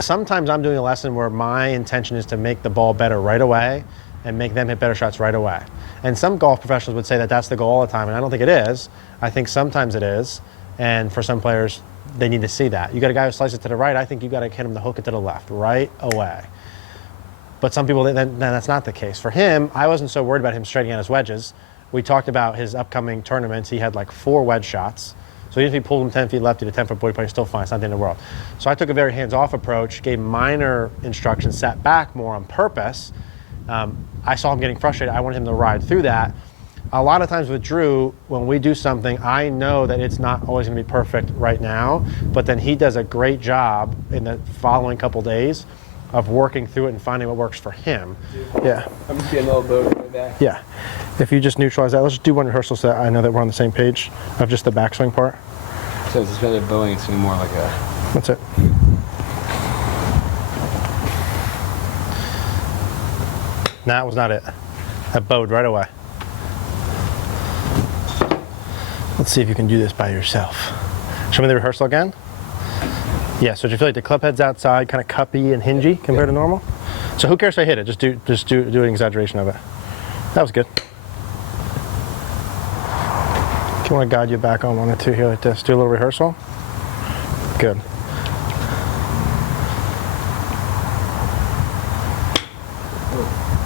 sometimes I'm doing a lesson where my intention is to make the ball better right away and make them hit better shots right away. And some golf professionals would say that that's the goal all the time, and I don't think it is. I think sometimes it is, and for some players, they need to see that. You got a guy who slices it to the right, I think you got to hit him to hook it to the left, right away. But some people, then that's not the case. For him, I wasn't so worried about him straightening out his wedges. We talked about his upcoming tournaments. He had like 4 wedge shots. So even if he pulled him 10 feet left, he had a 10-foot birdie putt, he's still fine. It's not the end of the world. So I took a very hands-off approach, gave minor instructions, sat back more on purpose. I saw him getting frustrated. I wanted him to ride through that. A lot of times with Drew, when we do something, I know that it's not always going to be perfect right now, but then he does a great job in the following couple days of working through it and finding what works for him. Yeah. I'm just getting a little boat right back. Yeah. If you just neutralize that, let's just do one rehearsal so I know that we're on the same page of just the backswing part. So it's instead of bowing, it's going to be more like a... That's it. That was not it. That bowed right away. Let's see if you can do this by yourself. Show me the rehearsal again. Yeah, so do you feel like the club head's outside, kind of cuppy and hingy compared to normal? So who cares if I hit it? Just do an exaggeration of it. That was good. If you want to guide you back on 1 or 2 here like this, do a little rehearsal. Good.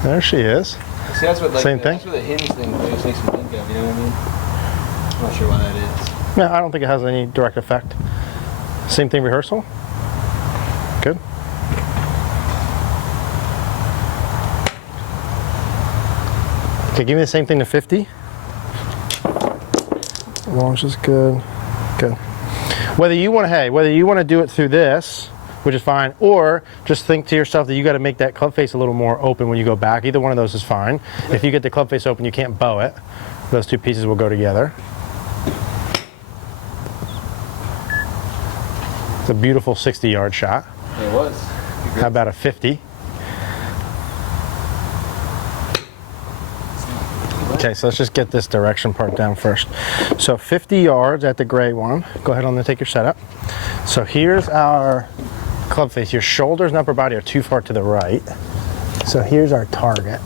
There she is. See, that's what, like, same thing? That's what the hinge thing just makes me think of, you know what I mean? I'm not sure why that is. Yeah, I don't think it has any direct effect. Same thing, rehearsal. Good. Okay, give me the same thing to 50. Launch is good. Good. Whether you want to do it through this, which is fine, or just think to yourself that you got to make that club face a little more open when you go back. Either one of those is fine. If you get the club face open, you can't bow it. Those 2 pieces will go together. It's a beautiful 60-yard shot. It was. How about a 50? Okay, so let's just get this direction part down first. So 50 yards at the gray one. Go ahead and take your setup. So here's our club face. Your shoulders and upper body are too far to the right. So here's our target.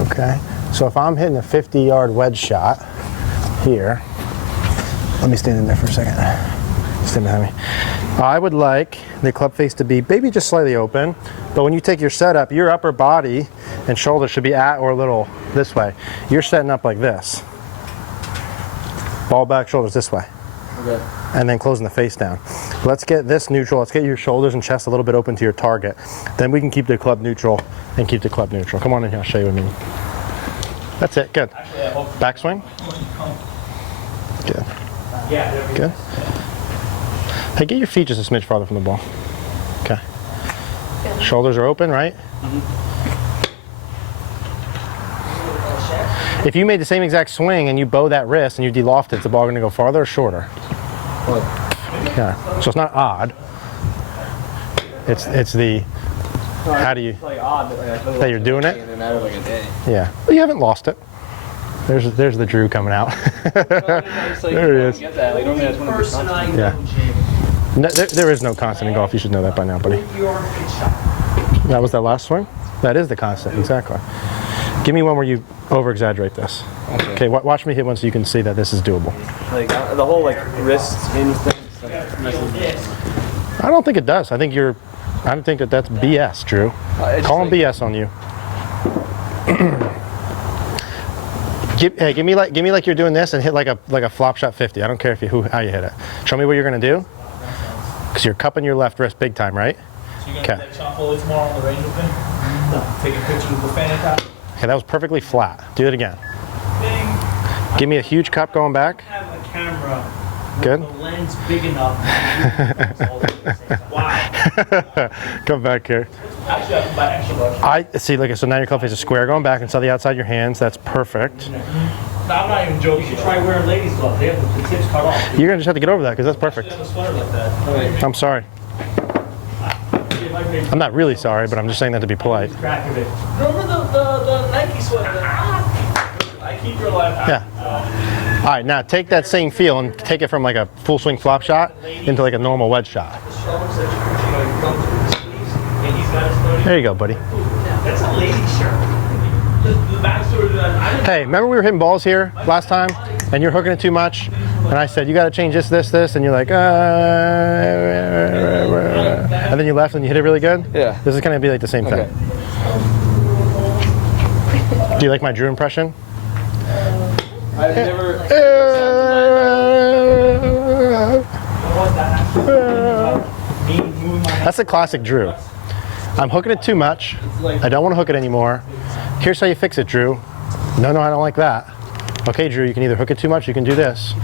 Okay, so if I'm hitting a 50-yard wedge shot here, let me stand in there for a second. Stand behind me. I would like the club face to be maybe just slightly open, but when you take your setup, your upper body and shoulders should be at or a little this way. You're setting up like this. Ball back, shoulders this way. Okay. And then closing the face down. Let's get this neutral. Let's get your shoulders and chest a little bit open to your target. Then we can keep the club neutral and keep the club neutral. Come on in here, I'll show you what I mean. That's it, good. Backswing. Good. Good. Hey, get your feet just a smidge farther from the ball. Okay. Shoulders are open, right? If you made the same exact swing and you bow that wrist and you de-loft it, is the ball going to go farther or shorter? Yeah. So it's not odd. It's the how do you that you're doing it? Yeah. Well, you haven't lost it. There's the Drew coming out. There he is. Yeah. No, there is no constant in golf. You should know that by now, buddy. That was that last swing? That is the constant, exactly. Give me one where you over-exaggerate this. Okay, watch me hit one so you can see that this is doable. Like the whole wrist hinge thing. I don't think it does. I think that's BS, Drew. Call him BS on you. Give me like you're doing this and hit like a flop shot 50. I don't care how you hit it. Show me what you're gonna do. Because you're cupping your left wrist big time, right? So you're gonna play tomorrow on the range open? No. Take a picture of the fan top. Okay, that was perfectly flat. Do it again. Give me a huge cup going back. Have a camera. Good. The lens big enough. Wow. Come back here. Actually, I can buy extra bucks. See. Look, so now your club face is square going back inside the outside of your hands. That's perfect. No, I'm not even joking. You should try wearing ladies' gloves. They have the tips cut off. You're gonna just have to get over that because that's perfect. I have a sweater like that. I'm sorry. I'm not really sorry, but I'm just saying that to be polite. Remember the Nike sweater? I keep your life out. Yeah. All right, now take that same feel and take it from like a full swing flop shot into like a normal wedge shot. There you go, buddy. That's a lady shirt. The backstory to that. Hey, remember we were hitting balls here last time, and you're hooking it too much, and I said you got to change this, and you're like, and then you left and you hit it really good. Yeah. This is gonna be like the same thing. Do you like my Drew impression? I've never. That's a classic Drew. I'm hooking it too much. I don't want to hook it anymore. Here's how you fix it, Drew. No, I don't like that. Okay, Drew, you can either hook it too much, you can do this.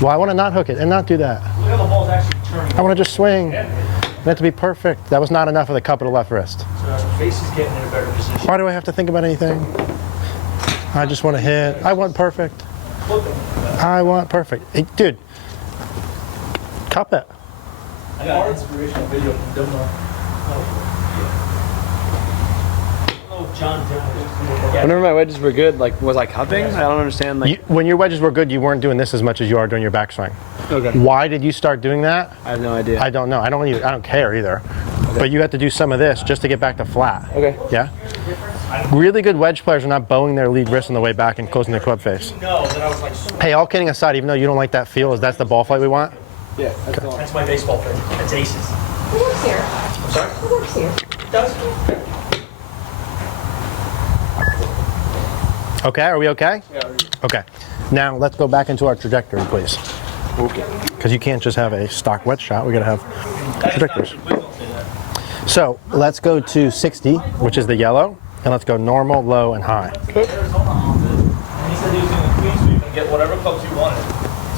Well, I want to not hook it and not do that. Look how the ball's actually turning. I want to just swing. I want it to be perfect. That was not enough of the cup of the left wrist. So the face is getting in a better position. Why do I have to think about anything? I just want to hit. I want perfect. I want perfect. Hey, dude, cup it. I got an inspirational video from Dumbo. John Whenever my wedges were good, like, was I cupping? I don't understand. Like, When your wedges were good, you weren't doing this as much as you are during your backswing. okay. Why did you start doing that? I have no idea. I don't know. I don't care either. Okay. But you have to do some of this just to get back to flat. Okay. Yeah? Really good wedge players are not bowing their lead wrist on the way back and closing their club face. No, that I was like, Hey, all kidding aside, even though you don't like that feel, is that's the ball flight we want? Yeah, that's the one. that's my baseball thing. That's aces. Who works here? I'm sorry? Who works here? Does Okay, are we okay? Yeah. Okay. Now let's go back into our trajectory, please. Okay. Because you can't just have a stock wedge shot. We gotta have trajectories. So let's go to 60, which is the yellow, and let's go normal, low, and high. And he said he was going to clean sweep and get whatever clubs he wanted.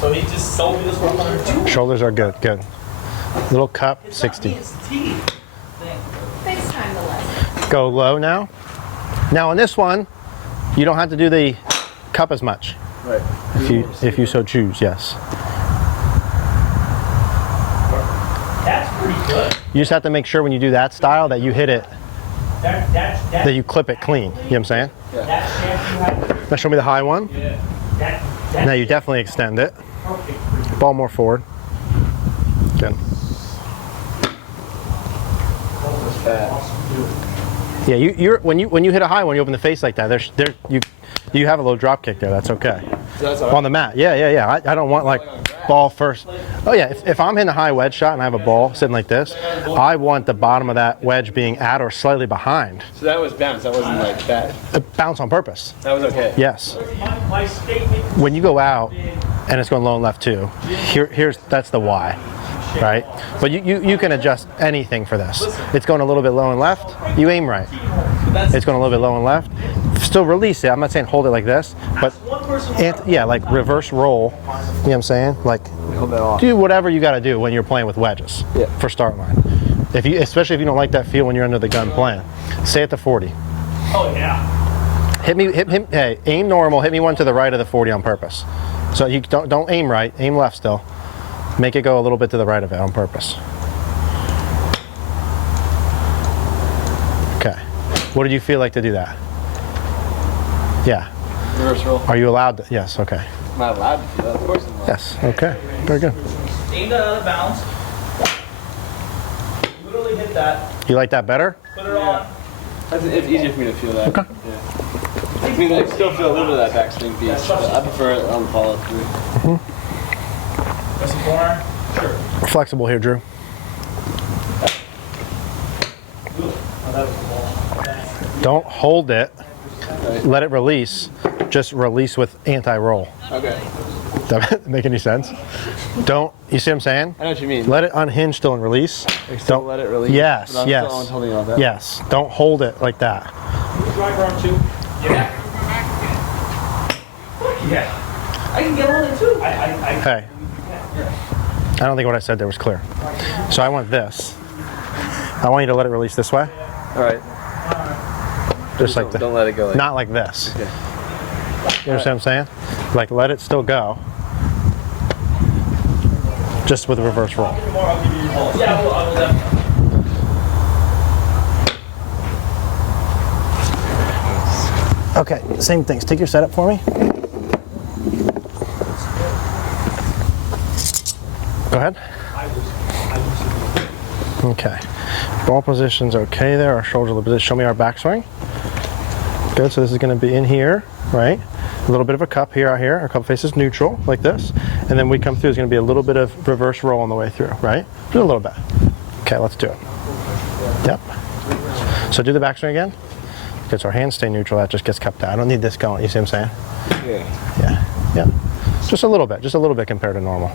So he just sold me this for $102. Shoulders are good, good. Little cup, 60. It's the tee. FaceTime the lesson. Go low now. Now on this one, you don't have to do the cup as much. Right. If you so choose, yes. That's pretty good. You just have to make sure when you do that style that you hit it, That you clip it clean. You know what I'm saying? that shaft you had. Now show me the high one. Yeah. That Now you definitely extend it. perfect for you. Ball more forward. Good. Yeah, you're when you hit a high one, you open the face like that. You have a low drop kick there. That's okay. That's all right. On the mat. Yeah. I don't want like ball first. Oh yeah, if I'm hitting a high wedge shot and I have a ball sitting like this, I want the bottom of that wedge being at or slightly behind. So that was bounce. That wasn't like that. Bounce on purpose. That was okay. Yes. My statement. When you go out and it's going low and left too, that's the why. Right? But you can adjust anything for this. It's going a little bit low and left, you aim right. It's going a little bit low and left. Still release it. I'm not saying hold it like this, but yeah, like reverse roll. You know what I'm saying? Like Hold that off. do whatever you got to do when you're playing with wedges for start line. Especially if you don't like that feel when you're under the gun playing. Stay at the 40. Oh yeah. Hey, aim normal, hit me one to the right of the 40 on purpose. So you don't aim right, aim left still. Make it go a little bit to the right of it on purpose. Okay. What did you feel like to do that? Yeah. Reverse roll. Are you allowed to? Yes, okay. I'm not allowed to do that. Of course I'm allowed. Yes, okay. Very good. Aimed out of bounds. Literally hit that. You like that better? Put it on. It's easier for me to feel that. Okay. Yeah. I mean, I still feel a little bit of that backswing piece, but I prefer it on the follow through. Press the corner. Sure. Flexible here, Drew. Oh, that was the ball. Don't hold it. Right. Let it release. Just release with anti-roll. Okay. Does that make any sense? Don't, you see what I'm saying? I know what you mean. Let it unhinge still and release. Still let it release. Yes, but I'm yes. Still holding on that. Yes, don't hold it like that. Driver arm too. Yeah. Yeah. I can get on it too. Hey, I don't think what I said there was clear. So I want this. I want you to let it release this way, All right. just like that. Don't let it go. Like Not like this. Okay. You understand what I'm saying? Like let it still go, just with a reverse roll. Tomorrow I'll give you your balls. Yeah, I will definitely. Okay, same things. Take your setup for me. Go ahead. Okay. Ball position's okay there. Our shoulders a little bit. Show me our backswing. Good. So this is going to be in here, right? A little bit of a cup here, out here. Our cup face is neutral, like this. And then we come through. There's going to be a little bit of reverse roll on the way through, right? Just a little bit. Okay, let's do it. Yep. So do the backswing again. Good. So our hands stay neutral. That just gets kept out. I don't need this going. You see what I'm saying? Yeah. Yeah. Yeah. Just a little bit compared to normal.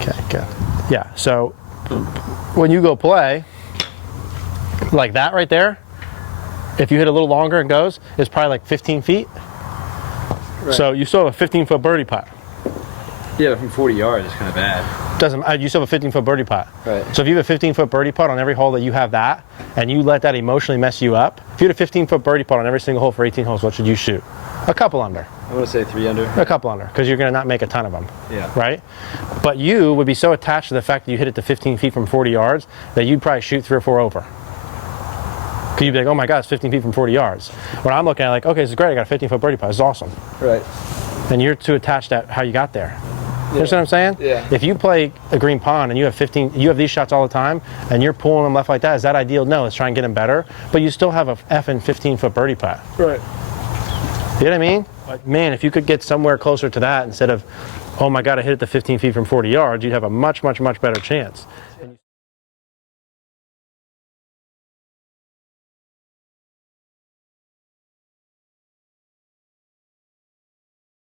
Okay, good. Yeah, so when you go play, like that right there, if you hit a little longer and goes, it's probably like 15 feet. Right. So you still have a 15-foot birdie putt. Yeah, but from 40 yards, it's kind of bad. Doesn't you still have a 15-foot birdie putt? Right. So if you have a 15-foot birdie putt on every hole that you have that, and you let that emotionally mess you up, if you had a 15-foot birdie putt on every single hole for 18 holes, what should you shoot? A couple under. I want to say 3 under. A couple under, because you're going to not make a ton of them. Yeah. Right? But you would be so attached to the fact that you hit it to 15 feet from 40 yards that you'd probably shoot 3 or 4 over. Because you'd be like, oh my God, it's 15 feet from 40 yards. When I'm looking at it, like, okay, this is great, I got a 15-foot birdie putt, it's awesome. Right. And you're too attached to how you got there. You understand what I'm saying? Yeah. If you play a green pond and you have these shots all the time and you're pulling them left like that, is that ideal? No, let's try and get them better. But you still have a effing 15-foot birdie putt. Right. You know what I mean? Like, man, if you could get somewhere closer to that instead of, oh my God, I hit it to 15 feet from 40 yards, you'd have a much, much, much better chance.